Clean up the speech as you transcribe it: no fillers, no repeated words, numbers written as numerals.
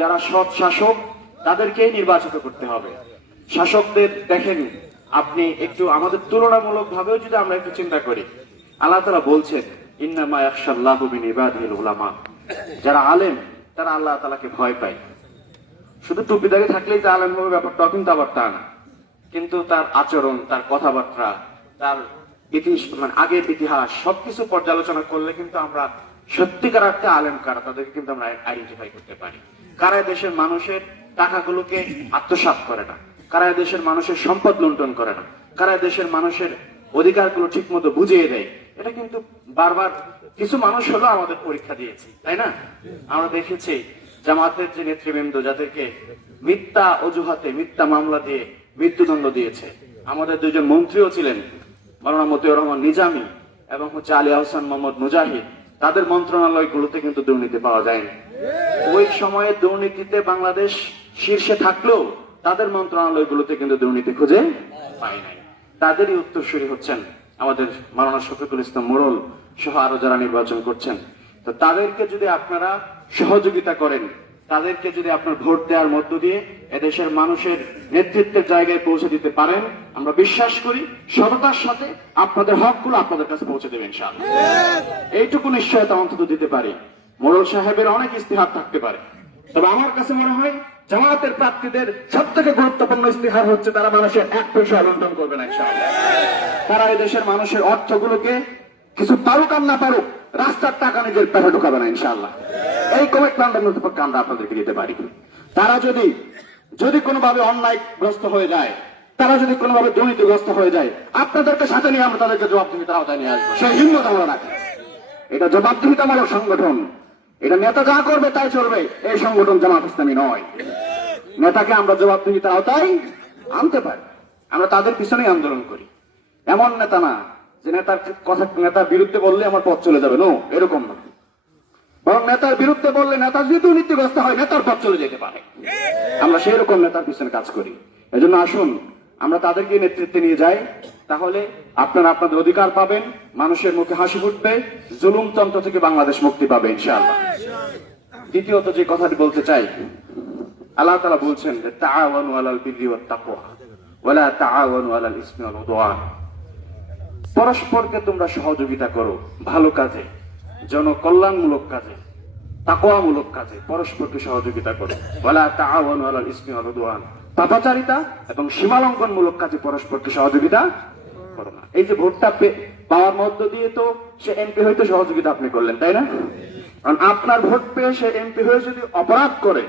যারা সৎ শাসক তাদেরকেই নির্বাচিত করতে হবে। শাসকদের দেখেন, আপনি একটু আমাদের তুলনামূলক ভাবেও যদি আমরা একটু চিন্তা করি, আল্লাহ তাআলা বলছেন ইন্নামা ইয়াখশাল্লাহু মিন ইবাদিহিল উলামা, যারা আলেম তারা আল্লাহ তাআলাকে ভয় পায়। শুধু টুপিদারি থাকলেই যে আলেম হবে ব্যাপারটা কিন্তু আবার তা না, কিন্তু তার আচরণ, তার কথাবার্তা, তার মানে আগের ইতিহাস সবকিছু পর্যালোচনা করলে কিন্তু আমরা সত্যিকার অর্থে আলেম কারা তাদেরকে কিন্তু আমরা আইডেন্টিফাই করতে পারি। কারা দেশের মানুষের টাকাগুলোকে আত্মসাৎ করে না, কারা দেশের মানুষের সম্পদ লুণ্ঠন করে না, কারা দেশের মানুষের অধিকারগুলো ঠিক মতো বুঝিয়ে দেয়। এটা কিন্তু বারবার কিছু মানুষ হলো আমাদের পরীক্ষা দিয়েছে, তাই না? আমরা দেখেছি জামাতের যে নেতৃবৃন্দ যাদেরকে মিথ্যা অজুহাতে মিথ্যা মামলা দিয়ে মৃত্যুদণ্ড দিয়েছে, আমাদের দুইজন মন্ত্রীও ছিলেন, মাওলানা মতিউর রহমান নিজামী এবং আলী আহসান মোহাম্মদ মুজাহিদ, তাদের মন্ত্রণালয়গুলোতে কিন্তু দুর্নীতি পাওয়া যায়নি। ওই সময়ে দুর্নীতিতে বাংলাদেশ শীর্ষে থাকলেও তাদের মন্ত্রণালয়গুলোতে কিন্তু দুর্নীতি খুঁজে পায় নাই। তাদেরই উত্তরসূরি হচ্ছেন আমাদের মাওলানা শফিকুল ইসলাম মোড়ল সহ আরো যারা নির্বাচন করছেন। তো তাদেরকে যদি আপনারা সহযোগিতা করেন, তাদেরকে যদি আপনার ভোট দেওয়ার মধ্য দিয়ে এদেশের মানুষের নেতৃত্বের জায়গায় পৌঁছে দিতে পারেন, আমরা বিশ্বাস করি সততার সাথে আপনাদের হকগুলো আপনাদের কাছে পৌঁছে দেবেন ইনশাআল্লাহ। এইটুকু নিশ্চয়তা অন্তত দিতে পারি। মোড়ল সাহেবের অনেক ইস্তিহার থাকতে পারে, তবে আমার কাছে মনে হয় জামায়াতের প্রার্থীদের সব থেকে গুরুত্বপূর্ণ ইস্তিহার হচ্ছে তারা মানুষের এক পয়সা লুণ্ঠন করবে না ইনশাআল্লাহ। তারা এই দেশের মানুষের অর্থগুলোকে কিছু পারুক আর না পারুক রাস্তার টাকা নিজের পেটে ঢুকাবে না ইনশাআল্লাহ। এই কমিটমেন্টের মধ্যে আমরা আপনাদেরকে দিতে পারি। তারা যদি কোনোভাবে অন্যায়গ্রস্ত হয়ে যায়, তারা যদি কোনোভাবে দুর্নীতিগ্রস্ত হয়ে যায়, আপনাদেরকে সাথে নিয়ে আমরা তাদেরকে জবাবদিহিতার আওতায় নিয়ে আসবো। সেই হিম্মত আমরা রাখি। এটা জবাবদিহিতামূলক সংগঠন, এটা নেতা যা করবে তাই চলবে, এই সংগঠন জামাত ইসলামী নয়। নেতাকে আমরা জবাবদিহিতার আওতায় আনতে পারি, আমরা তাদের পিছনেই আন্দোলন করি। এমন নেতা না যে নেতার বিরুদ্ধে বললে আমার পথ চলে যাবে, নো, এরকম না। বরং নেতার বিরুদ্ধে বললে নেতা যদি দুর্নীতিগ্রস্ত হয় নেতার পথ চলে যেতে পারে। আমরা সেই রকম নেতার পিছনে কাজ করি। এজন্য আসুন আমরা তাদেরকে নেতৃত্বে নিয়ে যাই, তাহলে আপনারা আপনাদের অধিকার পাবেন, মানুষের মুখে হাসি ফুটবে, জুলুমতন্ত্র থেকে বাংলাদেশ মুক্তি পাবে ইনশাআল্লাহ। দ্বিতীয়ত যে কথাটি বলতে চাই, আল্লাহ তাআলা বলছেন যে তাআওয়ানু আলাল বিররি ওয়াত তাকওয়া ওয়া লা তাআওয়ানু আলাল ইসমি ওয়াল উদওয়ান। পরস্পরকে তোমরা সহযোগিতা করো ভালো কাজে, জনকল্যাণমূলক কাজে, তাকওয়ামূলক কাজে পরস্পরকে সহযোগিতা করো। ওয়া লা তাআওয়ানু আলাল ইসমি ওয়াল উদওয়ান, পাপাচারিতা এবং সীমালঙ্ঘনমূলক কাজে পরস্পরকে সহযোগিতা করো না। এই যে ভোটটা পাওয়ার মধ্য দিয়ে তো সে এমপি হইতে সহযোগিতা আপনি করলেন, তাই না? কারণ আপনার ভোট পেয়ে সে এমপি হয়ে যদি অপরাধ করে,